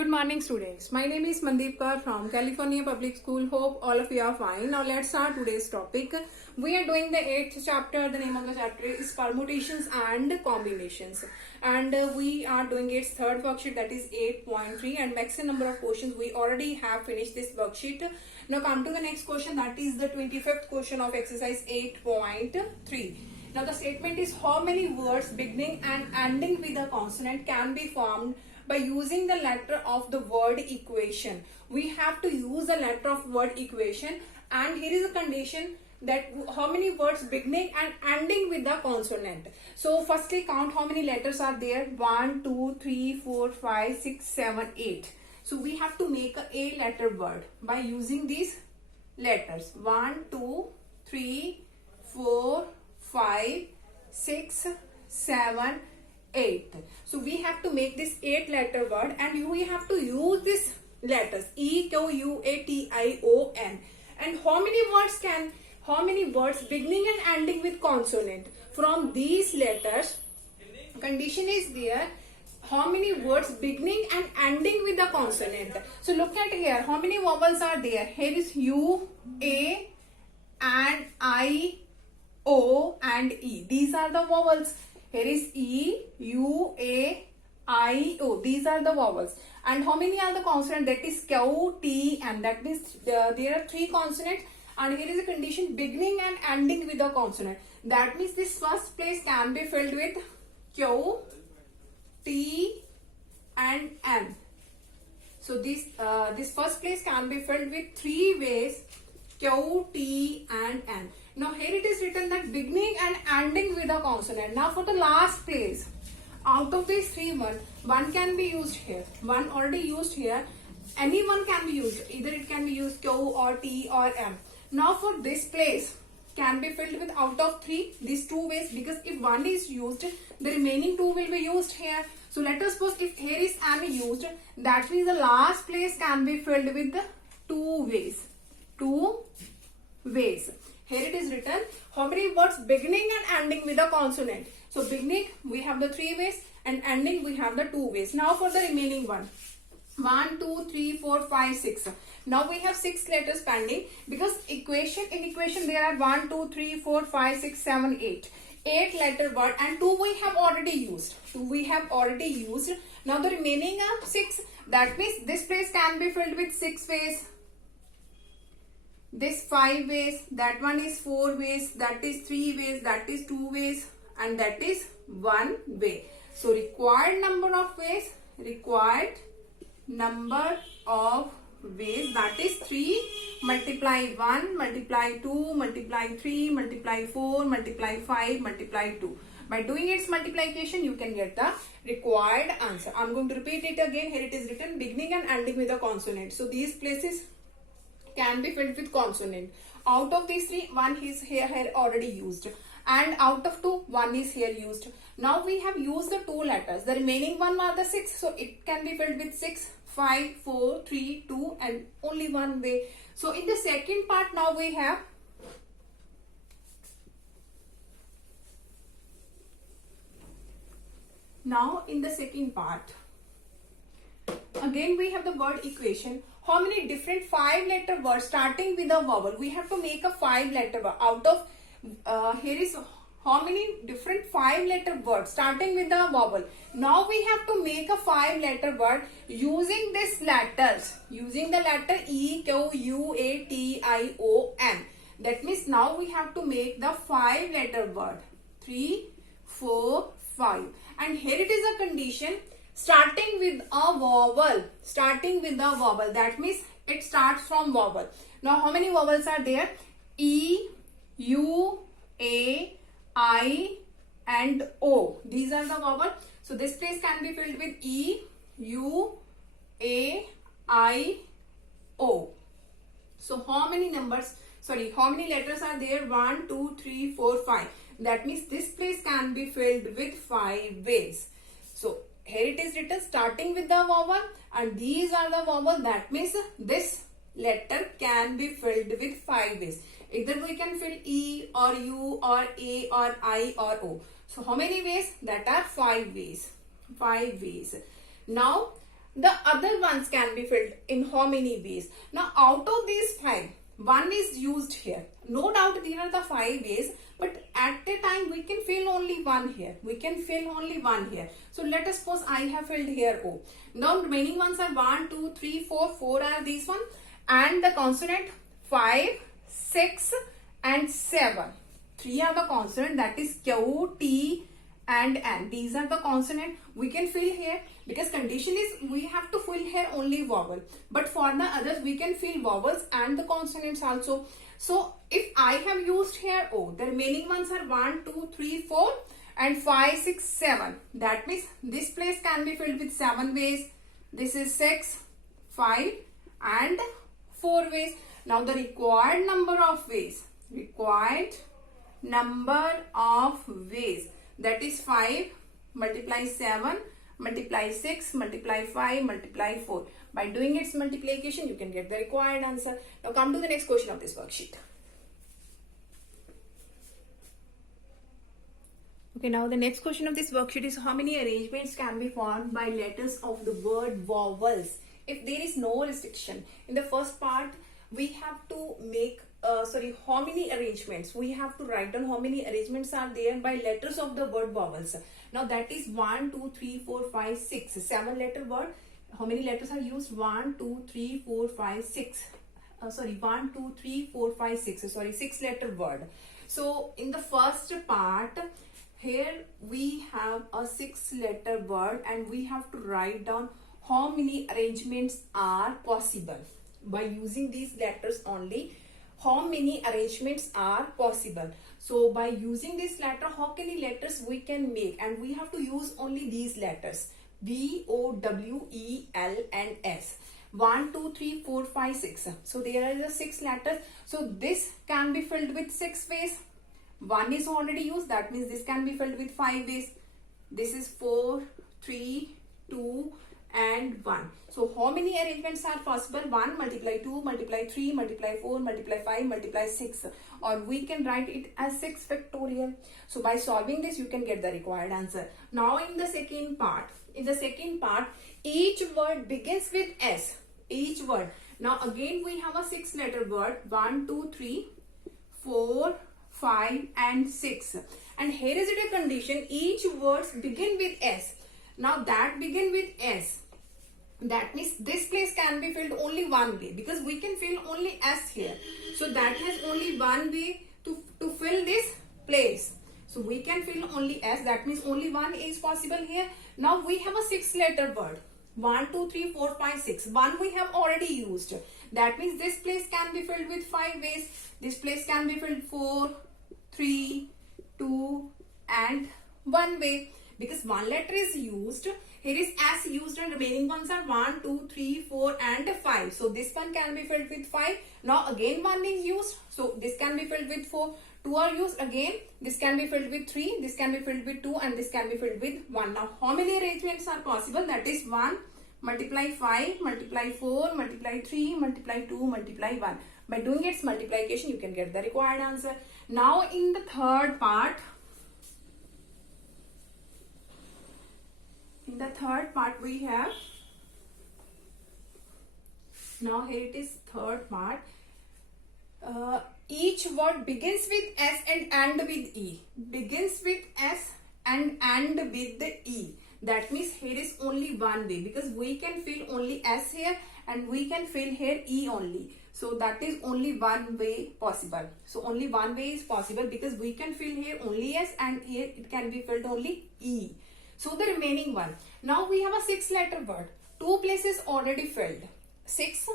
Good morning, students. My name is Mandeep Kaur from California Public School. Hope all of you are fine. Now let's start today's topic. We are doing the 8th chapter. The name of the chapter is permutations and combinations. And we are doing its third worksheet, that is 8.3, and maximum number of questions. We already have finished this worksheet. Now come to the next question, that is the 25th question of exercise 8.3. Now the statement is, how many words beginning and ending with a consonant can be formed by using the letter of the word equation? We have to use the letter of word equation, and here is a condition that how many words beginning and ending with the consonant. So firstly count how many letters are there. 1, 2, 3, 4, 5, 6, 7, 8. So we have to make a letter word by using these letters. 1, 2, 3, 4, 5, 6, 7, 8. So we have to make this 8 letter word, and we have to use these letters E, Q, U, A, T, I, O, N. And how many words beginning and ending with consonant from these letters? Condition is there, how many words beginning and ending with the consonant. So look at here, how many vowels are there? Here is U, A, and I, O, and E. These are the vowels. Here is E, U, A, I, O. These are the vowels. And how many are the consonants? That is Q, T, and that means there are 3 consonants. And here is a condition, beginning and ending with a consonant. That means this first place can be filled with Q, T, and N. So this first place can be filled with 3 ways, Q, T, and N. Now here it is written that beginning and ending with a consonant. Now for the last place, out of these 3, one can be used here, one already used here. Any one can be used, either it can be used Q or T or M. Now for this place can be filled with, out of 3, these 2 ways, because if one is used, the remaining 2 will be used here. So let us suppose if here is M used, that means the last place can be filled with the 2 ways. 2 ways. Here it is written, how many words beginning and ending with a consonant. So beginning we have the 3 ways, and ending we have the 2 ways. Now for the remaining one. 1, 2, 3, 4, 5, 6. Now we have 6 letters pending, because in equation there are 1, 2, 3, 4, 5, 6, 7, 8. 8 letter word, and 2 we have already used. Now the remaining 6, that means this place can be filled with 6 ways. This 5 ways, that one is 4 ways, that is 3 ways, that is 2 ways, and that is 1 way. So required number of ways, that is 3 multiply 1 multiply 2 multiply 3 multiply 4 multiply 5 multiply 2. By doing its multiplication, you can get the required answer. I'm going to repeat it again. Here it is written, beginning and ending with a consonant. So these places can be filled with consonant. Out of these 3, 1 is here already used, and out of 2, 1 is here used. Now we have used the 2 letters. The remaining 1 are the 6, so it can be filled with 6, 5, 4, 3, 2, and only 1 way. So in the second part, now we have in the second part, again we have the word equation. How many different 5-letter words starting with a vowel? We have to make a 5-letter word. Out of here is how many different 5-letter words starting with a vowel. Now we have to make a 5-letter word using these letters, using the letter E, Q, U, A, T, I, O, N. That means now we have to make the 5-letter word. 3, 4, 5. And here it is a condition, starting with a vowel. That means it starts from vowel. Now how many vowels are there? E, U, A, I, and O. These are the vowels. So this place can be filled with E, U, A, I, O. So how many letters are there? 1, 2, 3, 4, 5. That means this place can be filled with 5 ways. So here it is written, starting with the vowel, and these are the vowels. That means this letter can be filled with 5 ways. Either we can fill E or U or A or I or O. So how many ways? That are 5 ways. Now the other ones can be filled in how many ways? Now out of these 5, one is used here. No doubt there are the 5 ways, but at a time we can fill only one here. We can fill only one here. So let us suppose I have filled here O. Now remaining ones are 1, 2, 3, 4. 4 are these one, and the consonant 5, 6 and 7. 3 are the consonant, that is Q, T and N. These are the consonant we can fill here, because condition is we have to fill here only vowel, but for the others we can fill vowels and the consonants also. So if I have used here O, the remaining ones are 1, 2, 3, 4 and 5, 6, 7. That means this place can be filled with 7 ways. This is 6, 5 and 4 ways. Now the required number of ways, that is 5 multiply 7 multiply 6 multiply 5 multiply 4. By doing its multiplication you can get the required answer. Now come to the next question of this worksheet. Okay, now the next question of this worksheet is how many arrangements can be formed by letters of the word vowels if there is no restriction. In the first part we have to make how many arrangements, we have to write down how many arrangements are there by letters of the word vowels. Now that is 1, 2, 3, 4, 5, 6, 7 letter word. How many letters are used? 1, 2, 3, 4, 5, 6. 1, 2, 3, 4, 5, 6. 6 letter word. So in the first part, here we have a 6 letter word and we have to write down how many arrangements are possible. By using these letters only, how many arrangements are possible. So by using this letter, how many letters we can make, and we have to use only these letters V, O, W, E, L and S. 1, 2, 3, 4, 5, 6. So there are the 6 letters. So this can be filled with 6 ways. 1 is already used, that means this can be filled with 5 ways. This is 4, 3, 2 and 1. So how many arrangements are possible? 1 multiply 2 multiply 3 multiply 4 multiply 5 multiply 6, or we can write it as 6 factorial. So by solving this you can get the required answer. Now in the second part, each word begins with S. Each word. Now again we have a 6 letter word. 1, 2, 3, 4, 5 and 6. And here is it a condition. Each words begin with S. Now that begin with S. That means this place can be filled only one way, because we can fill only S here. So that has only one way to fill this place. So we can fill only S. That means only one is possible here. Now we have a 6 letter word. 1, 2, 3, 4, 5, 6. 1 we have already used. That means this place can be filled with 5 ways. This place can be filled 4, 3, 2 and 1 way. Because one letter is used, here is S used and remaining ones are 1, 2, 3, 4 and 5. So this one can be filled with 5. Now again 1 is used. So this can be filled with 4. 2 are used again. This can be filled with 3. This can be filled with 2 and this can be filled with 1. Now how many arrangements are possible? That is 1 multiply 5 multiply 4 multiply 3 multiply 2 multiply 1. By doing its multiplication you can get the required answer. Now in the third part, we have, now here it is third part. Each word begins with S and with E. Begins with S and with the E. That means here is only one way, because we can fill only S here and we can fill here E only. So that is only one way possible. So only one way is possible, because we can fill here only S and here it can be filled only E. So the remaining one. Now we have a 6 letter word. 2 places already filled. 6.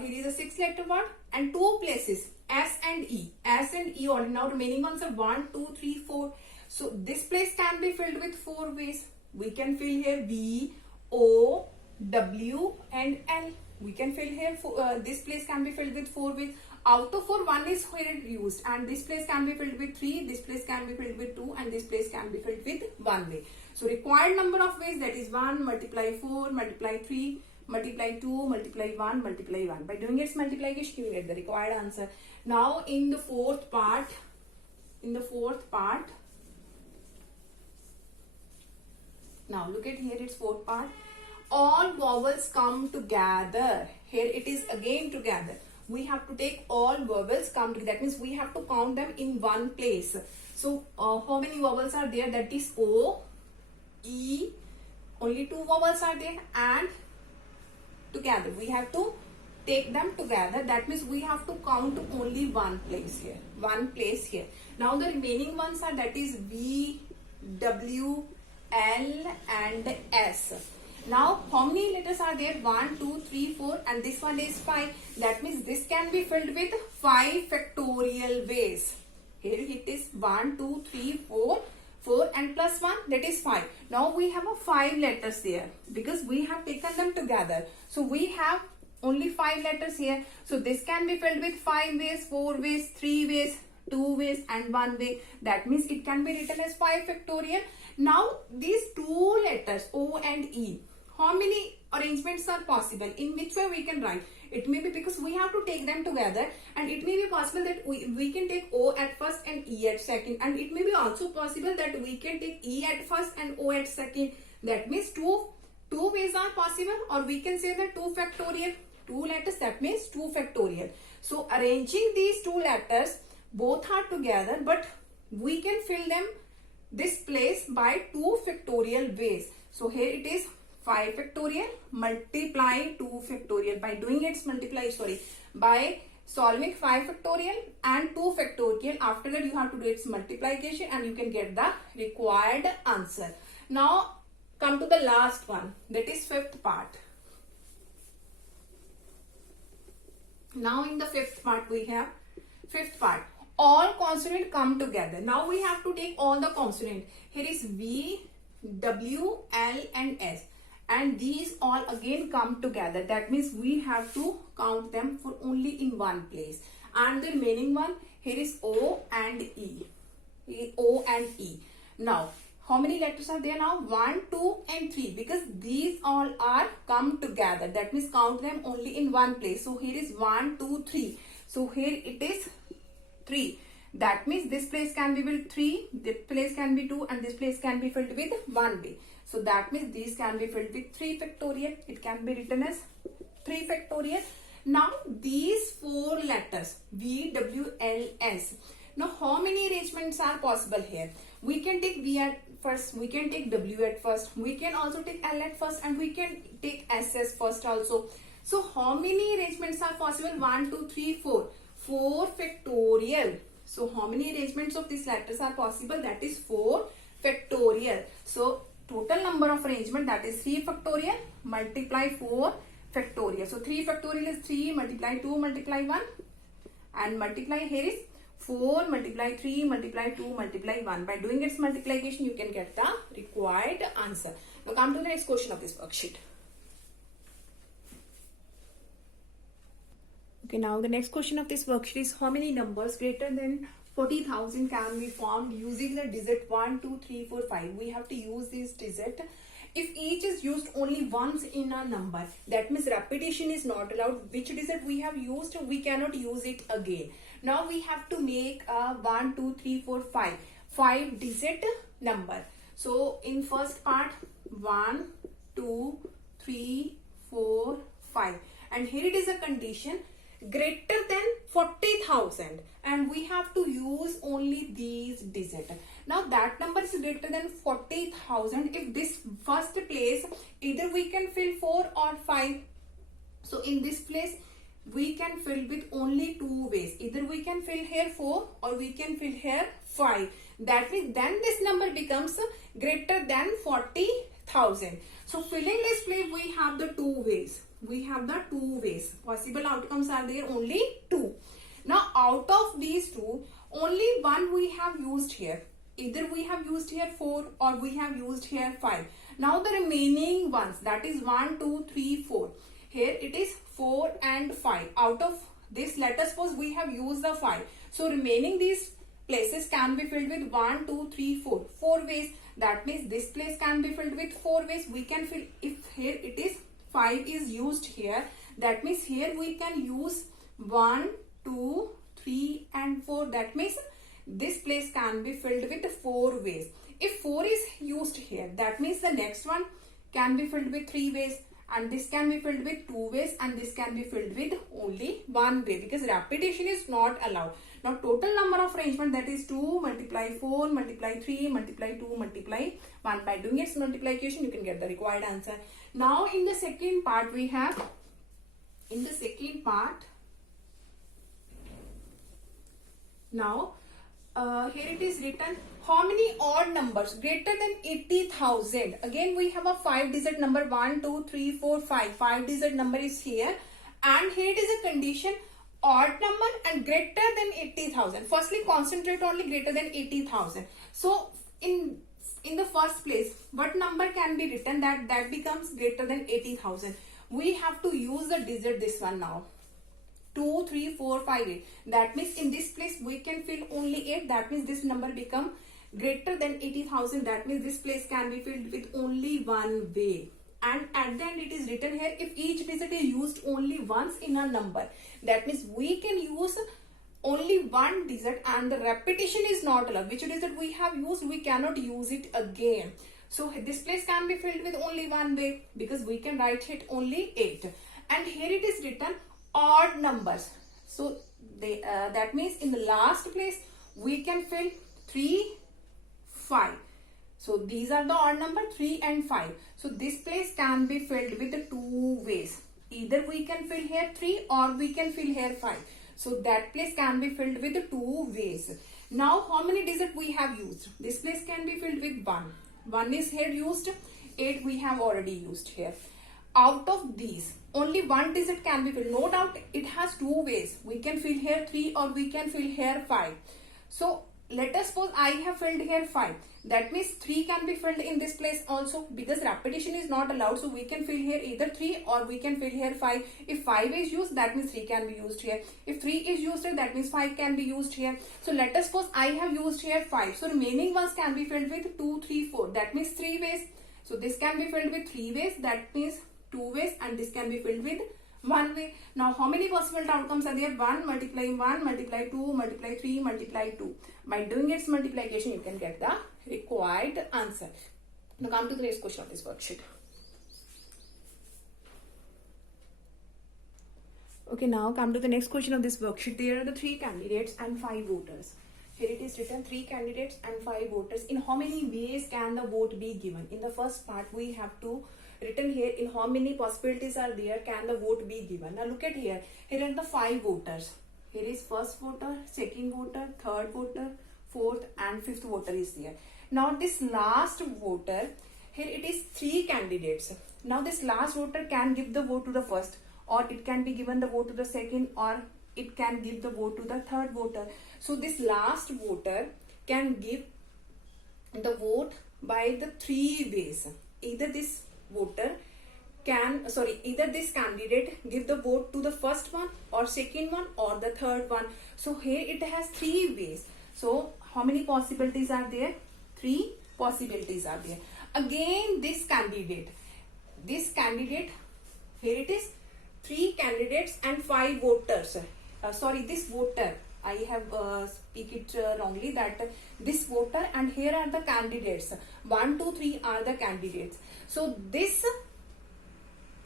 Here is a 6 letter word and 2 places S and E. S and E already. Now remaining ones are 1, 2, 3, 4. So this place can be filled with 4 ways. We can fill here V, O, W and L. We can fill here, this place can be filled with 4 ways. Out of 4, 1 is here used, and this place can be filled with 3, this place can be filled with 2 and this place can be filled with 1 way. So required number of ways, that is 1 multiply 4 multiply 3 multiply 2 multiply 1 multiply 1. By doing its multiplication you get the required answer. Now in the fourth part, Now look at here, it's fourth part. All vowels come together. Here it is again together. We have to take all vowels come together. That means we have to count them in one place. So how many vowels are there? That is O, E. Only two vowels are there, and together we have to take them together. That means we have to count only one place here. One place here. Now the remaining ones are, that is V, W, L and S. Now how many letters are there? 1, 2, 3, 4, and this one is 5. That means this can be filled with 5 factorial ways. Here it is 1, 2, 3, 4. 4 and plus 1, that is 5. Now we have a 5 letters there because we have taken them together. So we have only 5 letters here. So this can be filled with 5 ways, 4 ways, 3 ways, 2 ways and 1 way. That means it can be written as 5 factorial. Now these two letters O and E, how many arrangements are possible? In which way we can write? It may be, because we have to take them together, and it may be possible that we can take O at first and E at second, and it may be also possible that we can take E at first and O at second. That means two ways are possible, or we can say that 2 factorial. 2 letters, that means 2 factorial. So arranging these 2 letters, both are together, but we can fill them this place by 2 factorial ways. So here it is 5 factorial multiply 2 factorial. By doing its multiply, by solving 5 factorial and 2 factorial, after that you have to do its multiplication and you can get the required answer. Now come to the last one, that is 5th part. Now in the 5th part we have 5th part. All consonant come together. Now we have to take all the consonant. Here is V, W, L and S. And these all again come together. That means we have to count them for only in one place. And the remaining one, here is O and E. O and E. Now, how many letters are there now? 1, 2 and 3. Because these all are come together. That means count them only in one place. So here is 1, 2, 3. So here it is 3. That means this place can be filled 3, this place can be 2, and this place can be filled with 1 way. So that means these can be filled with 3 factorial. It can be written as 3 factorial. Now these 4 letters V, W, L, S. Now how many arrangements are possible here? We can take V at first, we can take W at first, we can also take L at first, and we can take S as first also. So how many arrangements are possible? 1, 2, 3, 4. 4 factorial. So how many arrangements of these letters are possible? That is 4 factorial. So total number of arrangement, that is 3 factorial multiply 4 factorial. So 3 factorial is 3 multiply 2 multiply 1, and multiply here is 4 multiply 3 multiply 2 multiply 1. By doing its multiplication you can get the required answer. Now come to the next question of this worksheet. Okay, now the next question of this worksheet is how many numbers greater than 40,000 can be formed using the digit 1, 2, 3, 4, 5. We have to use this digit. If each is used only once in a number, that means repetition is not allowed. Which digit we have used, we cannot use it again. Now we have to make a 1, 2, 3, 4, 5. 5 digit number. So in first part, 1, 2, 3, 4, 5. And here it is a condition, greater than 40,000, and we have to use only these digits. Now that number is greater than 40,000 if this first place either we can fill 4 or 5. So in this place we can fill with only 2 ways. Either we can fill here 4 or we can fill here 5. That means then this number becomes greater than 40,000. So filling this place we have the 2 ways. We have the 2 ways. Possible outcomes are there only 2. Now out of these 2, only one we have used here. Either we have used here 4 or we have used here 5. Now the remaining ones, that is 1, 2, 3, 4. Here it is 4 and 5. Out of this, let us suppose we have used the 5. So remaining these places can be filled with 1, 2, 3, 4. 4 ways. That means this place can be filled with 4 ways. We can fill, if here it is 5 is used here, that means here we can use 1, 2, 3 and 4. That means this place can be filled with 4 ways. If 4 is used here, that means the next one can be filled with 3 ways, and this can be filled with 2 ways, and this can be filled with only 1 way, because repetition is not allowed. Now total number of arrangement, that is 2 multiply 4 multiply 3 multiply 2 multiply 1. By doing its multiplication, you can get the required answer. Now in the second part we have, now here it is written, how many odd numbers greater than 80,000? Again we have a 5-digit number, 1 2 3 4 5. 5-digit number is here, and here it is a condition, odd number and greater than 80,000. Firstly, concentrate only greater than 80,000. So in the first place, what number can be written that becomes greater than 80,000? We have to use the digit, this one now. 2 3 4 5 8. That means in this place we can fill only 8. That means this number become greater than 80,000. That means this place can be filled with only 1 way. And at the end it is written here, if each digit is used only once in a number, that means we can use only one digit and the repetition is not allowed. Which digit we have used, we cannot use it again. So this place can be filled with only 1 way, because we can write it only 8. And here it is written odd numbers. So that means in the last place we can fill 3, 5. So these are the odd number, 3 and 5. So this place can be filled with the 2 ways. Either we can fill here 3 or we can fill here 5. So that place can be filled with the 2 ways. Now how many digits we have used? This place can be filled with 1. 1 is here used, 8 we have already used here. Out of these, only one digit can be filled. No doubt it has 2 ways. We can fill here 3 or we can fill here 5. So let us suppose I have filled here 5. That means 3 can be filled in this place also, because repetition is not allowed. So we can fill here either 3 or we can fill here 5. If 5 is used, that means 3 can be used here. If 3 is used here, that means 5 can be used here. So let us suppose I have used here 5. So remaining ones can be filled with 2, 3, 4. That means 3 ways. So this can be filled with 3 ways. That means 2 ways, and this can be filled with 1 way. Now how many possible outcomes are there? 1 multiply 1 multiply 2 multiply 3 multiply 2. By doing its multiplication, you can get the required answer. Now come to the next question of this worksheet. Okay, now come to the next question of this worksheet. There are the 3 candidates and 5 voters. Here it is written 3 candidates and 5 voters. In how many ways can the vote be given? In the first part we have to written here, in how many possibilities are there can the vote be given. Now look at here. Here are the 5 voters. Here is first voter, second voter, third voter, fourth and fifth voter is there. Now this last voter, here it is 3 candidates. Now this last voter can give the vote to the first, or it can be given the vote to the second, or it can give the vote to the third voter. So this last voter can give the vote by the 3 ways. Either this candidate give the vote to the first one or second one or the third one. So here it has 3 ways. So how many possibilities are there? 3 possibilities are there. Again this candidate, here it is 3 candidates and 5 voters. This voter, I have speak it wrongly, that this voter and here are the candidates. 1, 2, 3 are the candidates. So this,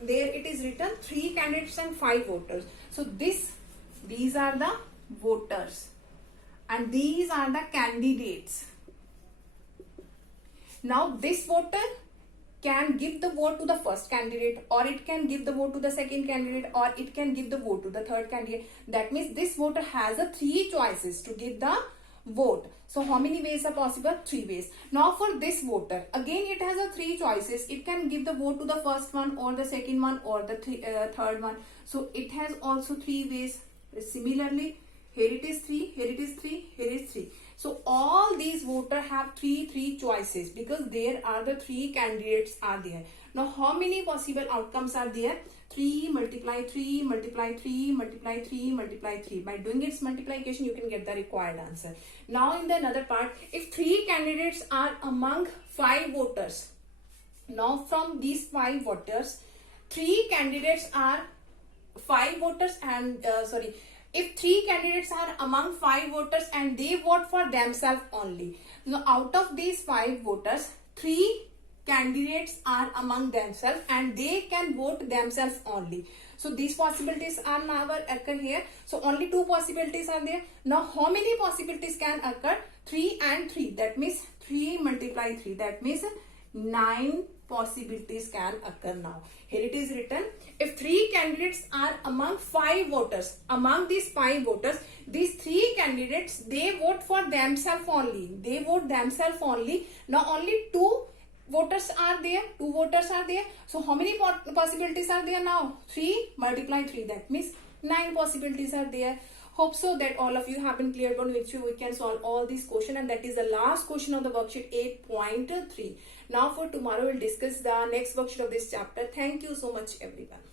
there it is written 3 candidates and 5 voters. So these are the voters and these are the candidates. Now this voter can give the vote to the first candidate, or it can give the vote to the second candidate, or it can give the vote to the third candidate. That means this voter has a 3 choices to give the vote. So how many ways are possible? 3 ways. Now for this voter, again it has a 3 choices. It can give the vote to the first one or the second one or the third one. So it has also 3 ways. Similarly, here it is 3, here it is 3, here is 3. So all these voters have 3 choices, because there are the 3 candidates are there. Now how many possible outcomes are there? 3 multiply 3 multiply 3 multiply 3 multiply 3. By doing its multiplication, you can get the required answer. Now in the another part, if 3 candidates are among 5 voters, now from these 5 voters, 3 candidates are 5 voters and if 3 candidates are among 5 voters and they vote for themselves only, so out of these 5 voters, 3 candidates are among themselves and they can vote themselves only. So these possibilities are now occur here. So only 2 possibilities are there. Now how many possibilities can occur? 3 and 3. That means 3 multiply 3. That means 9 possibilities can occur now. Here it is written, if 3 candidates are among 5 voters, among these 5 voters, these 3 candidates, they vote for themselves only. They vote themselves only. Now only 2 voters are there. 2 voters are there. So how many possibilities are there now? 3 multiply 3. That means 9 possibilities are there. Hope so that all of you have been cleared on which we can solve all these questions, and that is the last question of the worksheet 8.3. Now for tomorrow we'll discuss the next worksheet of this chapter. Thank you so much everyone.